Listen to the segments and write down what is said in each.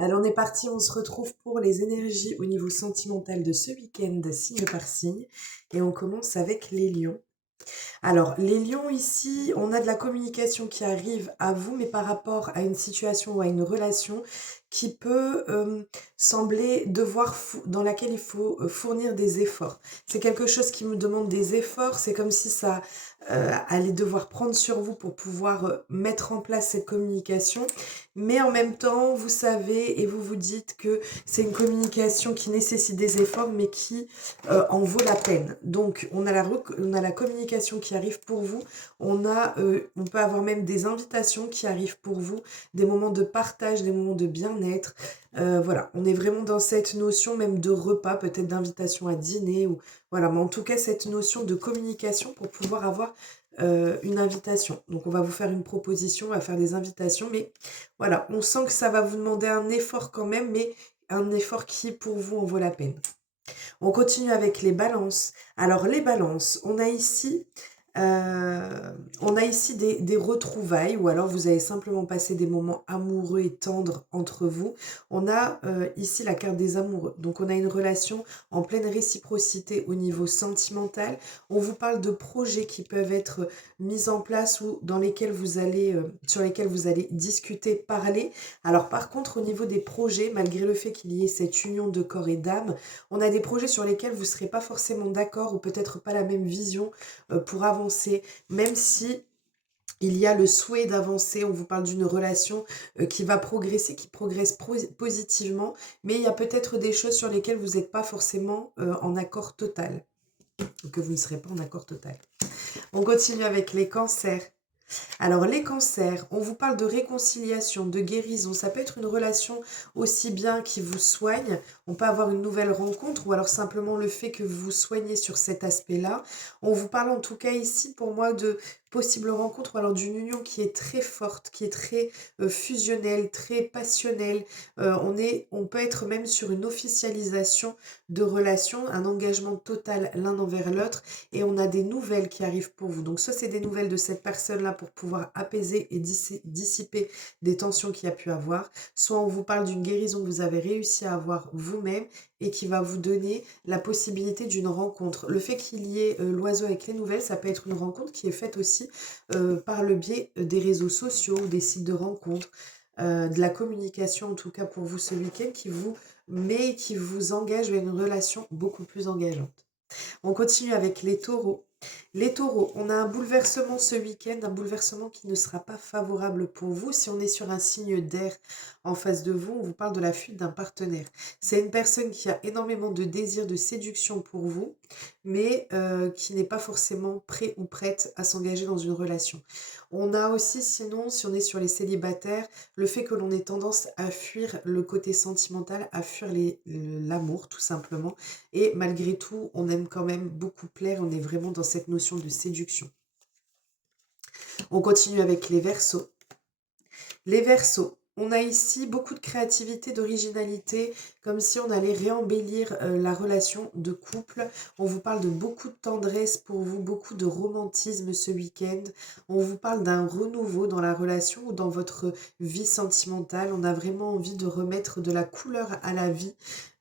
Alors on est parti, on se retrouve pour les énergies au niveau sentimental de ce week-end, signe par signe. Et on commence avec les lions. Alors, les lions ici, on a de la communication qui arrive à vous, mais par rapport à une situation ou à une relation qui peut sembler dans laquelle il faut fournir des efforts. C'est quelque chose qui me demande des efforts, c'est comme si ça allait devoir prendre sur vous pour pouvoir mettre en place cette communication, mais en même temps, vous savez et vous vous dites que c'est une communication qui nécessite des efforts, mais qui en vaut la peine. Donc, on a la communication qui arrive pour vous. On peut avoir même des invitations qui arrivent pour vous, des moments de partage, des moments de bien-être. Voilà, on est vraiment dans cette notion même de repas, peut-être d'invitation à dîner ou voilà, mais en tout cas cette notion de communication pour pouvoir avoir une invitation. Donc, on va vous faire une proposition, on va faire des invitations, mais voilà, on sent que ça va vous demander un effort quand même, mais un effort qui pour vous en vaut la peine. On continue avec les balances. Alors les balances, on a ici des retrouvailles ou alors vous avez simplement passé des moments amoureux et tendres entre vous. On a ici la carte des amoureux. Donc on a une relation en pleine réciprocité au niveau sentimental. On vous parle de projets qui peuvent être mis en place ou sur lesquels vous allez discuter, parler. Alors par contre au niveau des projets, malgré le fait qu'il y ait cette union de corps et d'âme, on a des projets sur lesquels vous ne serez pas forcément d'accord ou peut-être pas la même vision pour avancer, même si il y a le souhait d'avancer. On vous parle d'une relation qui va progresser, qui progresse positivement, mais il y a peut-être des choses sur lesquelles vous n'êtes pas forcément en accord total, que vous ne serez pas en accord total. On continue avec les cancers. Alors les cancers, on vous parle de réconciliation, de guérison. Ça peut être une relation aussi bien qui vous soigne. On peut avoir une nouvelle rencontre ou alors simplement le fait que vous vous soignez sur cet aspect-là. On vous parle en tout cas ici pour moi de possible rencontre ou alors d'une union qui est très forte, qui est très fusionnelle, très passionnelle. On peut être même sur une officialisation de relation, un engagement total l'un envers l'autre et on a des nouvelles qui arrivent pour vous. Donc soit c'est des nouvelles de cette personne-là pour pouvoir apaiser et dissiper des tensions qu'il y a pu avoir, soit on vous parle d'une guérison que vous avez réussi à avoir vous-même et qui va vous donner la possibilité d'une rencontre. Le fait qu'il y ait l'oiseau avec les nouvelles, ça peut être une rencontre qui est faite aussi par le biais des réseaux sociaux, des sites de rencontres, de la communication en tout cas pour vous ce week-end qui vous engage vers une relation beaucoup plus engageante. On continue avec les taureaux. Les taureaux, on a un bouleversement ce week-end, un bouleversement qui ne sera pas favorable pour vous. Si on est sur un signe d'air en face de vous, on vous parle de la fuite d'un partenaire. C'est une personne qui a énormément de désir, de séduction pour vous, mais qui n'est pas forcément prêt ou prête à s'engager dans une relation. On a aussi, sinon, si on est sur les célibataires, le fait que l'on ait tendance à fuir le côté sentimental, à fuir l'amour tout simplement. Et malgré tout, on aime quand même beaucoup plaire, on est vraiment dans cette notion de séduction. On continue avec les Verseaux. Les Verseaux, on a ici beaucoup de créativité, d'originalité, comme si on allait réembellir la relation de couple. On vous parle de beaucoup de tendresse pour vous, beaucoup de romantisme ce week-end. On vous parle d'un renouveau dans la relation ou dans votre vie sentimentale. On a vraiment envie de remettre de la couleur à la vie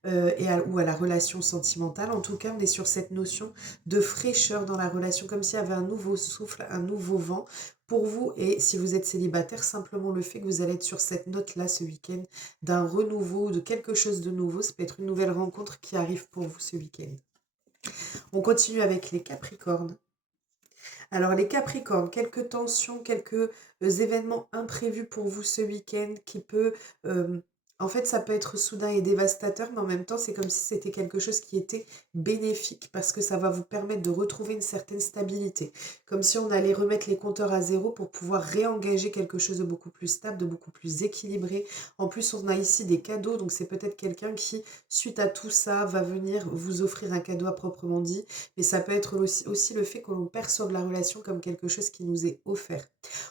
ou à la relation sentimentale. En tout cas, on est sur cette notion de fraîcheur dans la relation, comme s'il y avait un nouveau souffle, un nouveau vent pour vous. Et si vous êtes célibataire, simplement le fait que vous allez être sur cette note-là ce week-end, d'un renouveau, de quelque chose de nouveau, ça peut être une nouvelle rencontre qui arrive pour vous ce week-end. On continue avec les Capricornes. Alors les Capricornes, quelques tensions, quelques événements imprévus pour vous ce week-end qui peut... en fait, ça peut être soudain et dévastateur, mais en même temps, c'est comme si c'était quelque chose qui était bénéfique parce que ça va vous permettre de retrouver une certaine stabilité. Comme si on allait remettre les compteurs à zéro pour pouvoir réengager quelque chose de beaucoup plus stable, de beaucoup plus équilibré. En plus, on a ici des cadeaux, donc c'est peut-être quelqu'un qui, suite à tout ça, va venir vous offrir un cadeau à proprement dit. Mais ça peut être aussi le fait que l'on perçoive la relation comme quelque chose qui nous est offert.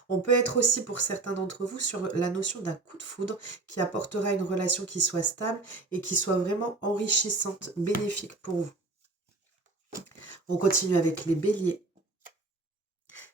On peut être aussi pour certains d'entre vous sur la notion d'un coup de foudre qui apportera une relation qui soit stable et qui soit vraiment enrichissante, bénéfique pour vous. On continue avec les béliers.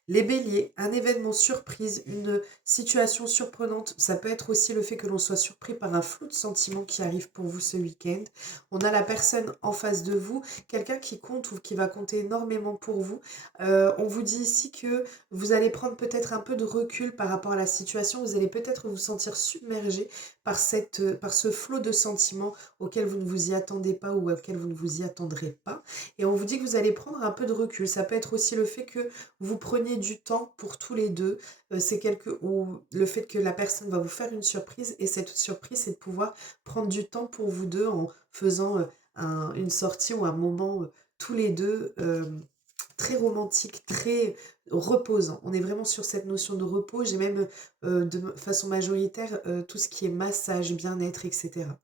Les béliers, un événement surprise, une situation surprenante, ça peut être aussi le fait que l'on soit surpris par un flot de sentiments qui arrive pour vous ce week-end. On a la personne en face de vous, quelqu'un qui compte ou qui va compter énormément pour vous. On vous dit ici que vous allez prendre peut-être un peu de recul par rapport à la situation, vous allez peut-être vous sentir submergé par ce flot de sentiments auquel vous ne vous y attendez pas ou auquel vous ne vous y attendrez pas. Et on vous dit que vous allez prendre un peu de recul. Ça peut être aussi le fait que vous preniez du temps pour tous les deux, ou le fait que la personne va vous faire une surprise et cette surprise, c'est de pouvoir prendre du temps pour vous 2 en faisant, une sortie ou un moment, tous les 2 très romantique, très reposant. On est vraiment sur cette notion de repos. J'ai même, de façon majoritaire, tout ce qui est massage, bien-être et cetera.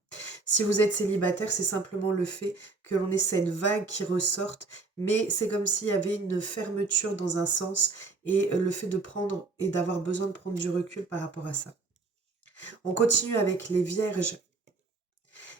Si vous êtes célibataire, c'est simplement le fait que l'on ait cette vague qui ressorte, mais c'est comme s'il y avait une fermeture dans un sens et le fait de prendre et d'avoir besoin de prendre du recul par rapport à ça. On continue avec les vierges.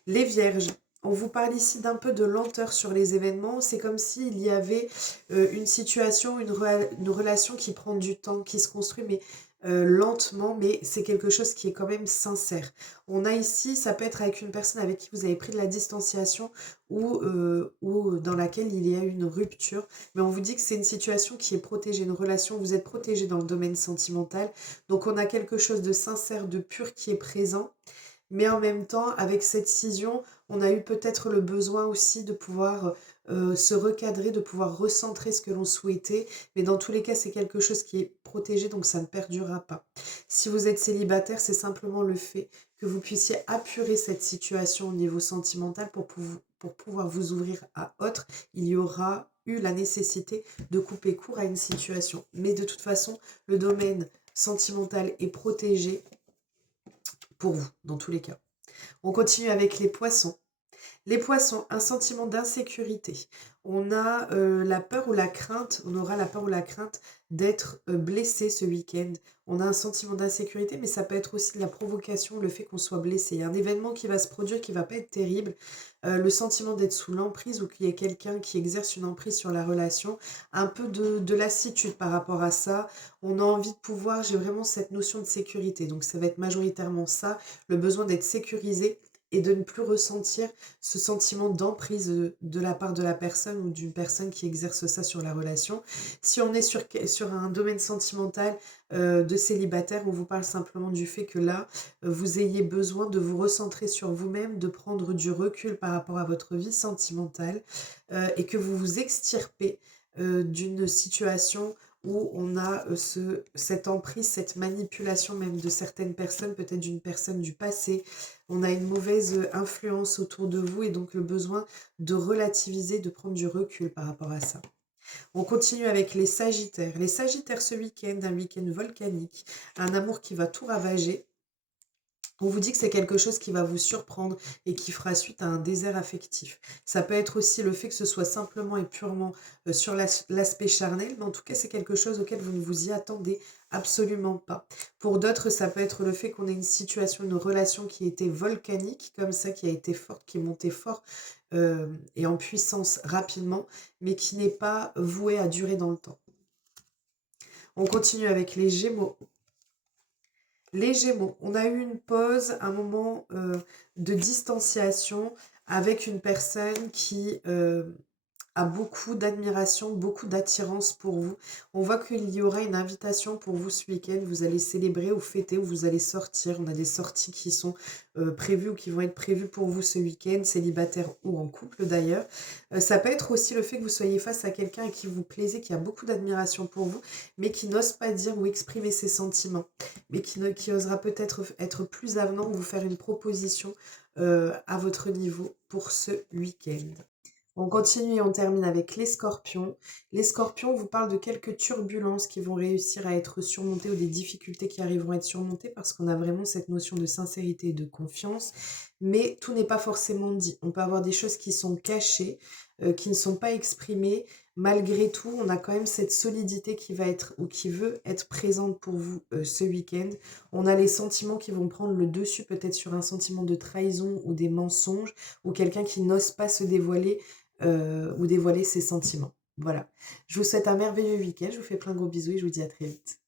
Les vierges, on vous parle ici d'un peu de lenteur sur les événements. C'est comme s'il y avait une situation, une relation qui prend du temps, qui se construit, mais lentement, mais c'est quelque chose qui est quand même sincère. On a ici, ça peut être avec une personne avec qui vous avez pris de la distanciation ou dans laquelle il y a eu une rupture, mais on vous dit que c'est une situation qui est protégée, une relation, vous êtes protégé dans le domaine sentimental, donc on a quelque chose de sincère, de pur qui est présent. Mais en même temps, avec cette scission, on a eu peut-être le besoin aussi de pouvoir se recadrer, de pouvoir recentrer ce que l'on souhaitait. Mais dans tous les cas, c'est quelque chose qui est protégé, donc ça ne perdurera pas. Si vous êtes célibataire, c'est simplement le fait que vous puissiez apurer cette situation au niveau sentimental pour pouvoir vous ouvrir à autre. Il y aura eu la nécessité de couper court à une situation. Mais de toute façon, le domaine sentimental est protégé pour vous, dans tous les cas. On continue avec les poissons. Les poissons, un sentiment d'insécurité. On a la peur ou la crainte, on aura la peur ou la crainte d'être blessé ce week-end. On a un sentiment d'insécurité, mais ça peut être aussi de la provocation, le fait qu'on soit blessé. Il y a un événement qui va se produire qui va pas être terrible. Le sentiment d'être sous l'emprise ou qu'il y ait quelqu'un qui exerce une emprise sur la relation. Un peu de lassitude par rapport à ça. On a envie de pouvoir, j'ai vraiment cette notion de sécurité. Donc ça va être majoritairement ça, le besoin d'être sécurisé et de ne plus ressentir ce sentiment d'emprise de la part de la personne ou d'une personne qui exerce ça sur la relation. Si on est sur un domaine sentimental de célibataire, on vous parle simplement du fait que là, vous ayez besoin de vous recentrer sur vous-même, de prendre du recul par rapport à votre vie sentimentale et que vous vous extirpez d'une situation où on a cette emprise, cette manipulation même de certaines personnes, peut-être d'une personne du passé. On a une mauvaise influence autour de vous et donc le besoin de relativiser, de prendre du recul par rapport à ça. On continue avec les sagittaires. Les sagittaires ce week-end, un week-end volcanique, un amour qui va tout ravager. On vous dit que c'est quelque chose qui va vous surprendre et qui fera suite à un désert affectif. Ça peut être aussi le fait que ce soit simplement et purement sur l'aspect charnel, mais en tout cas, c'est quelque chose auquel vous ne vous y attendez absolument pas. Pour d'autres, ça peut être le fait qu'on ait une situation, une relation qui était volcanique, comme ça, qui a été forte, qui est montée fort et en puissance rapidement, mais qui n'est pas vouée à durer dans le temps. On continue avec les Gémeaux. Les Gémeaux, on a eu une pause, un moment de distanciation avec une personne qui a beaucoup d'admiration, beaucoup d'attirance pour vous. On voit qu'il y aura une invitation pour vous ce week-end. Vous allez célébrer ou fêter ou vous allez sortir. On a des sorties qui sont prévues ou qui vont être prévues pour vous ce week-end, célibataire ou en couple d'ailleurs. Ça peut être aussi le fait que vous soyez face à quelqu'un à qui vous plaisez, qui a beaucoup d'admiration pour vous, mais qui n'ose pas dire ou exprimer ses sentiments, mais qui osera peut-être être plus avenant ou vous faire une proposition à votre niveau pour ce week-end. On continue et on termine avec les scorpions. Les scorpions vous parlent de quelques turbulences qui vont réussir à être surmontées ou des difficultés qui arriveront à être surmontées parce qu'on a vraiment cette notion de sincérité et de confiance. Mais tout n'est pas forcément dit. On peut avoir des choses qui sont cachées, qui ne sont pas exprimées. Malgré tout, on a quand même cette solidité qui va être ou qui veut être présente pour vous ce week-end. On a les sentiments qui vont prendre le dessus peut-être sur un sentiment de trahison ou des mensonges ou quelqu'un qui n'ose pas se dévoiler ou dévoiler ses sentiments. Voilà. Je vous souhaite un merveilleux week-end, je vous fais plein de gros bisous et je vous dis à très vite.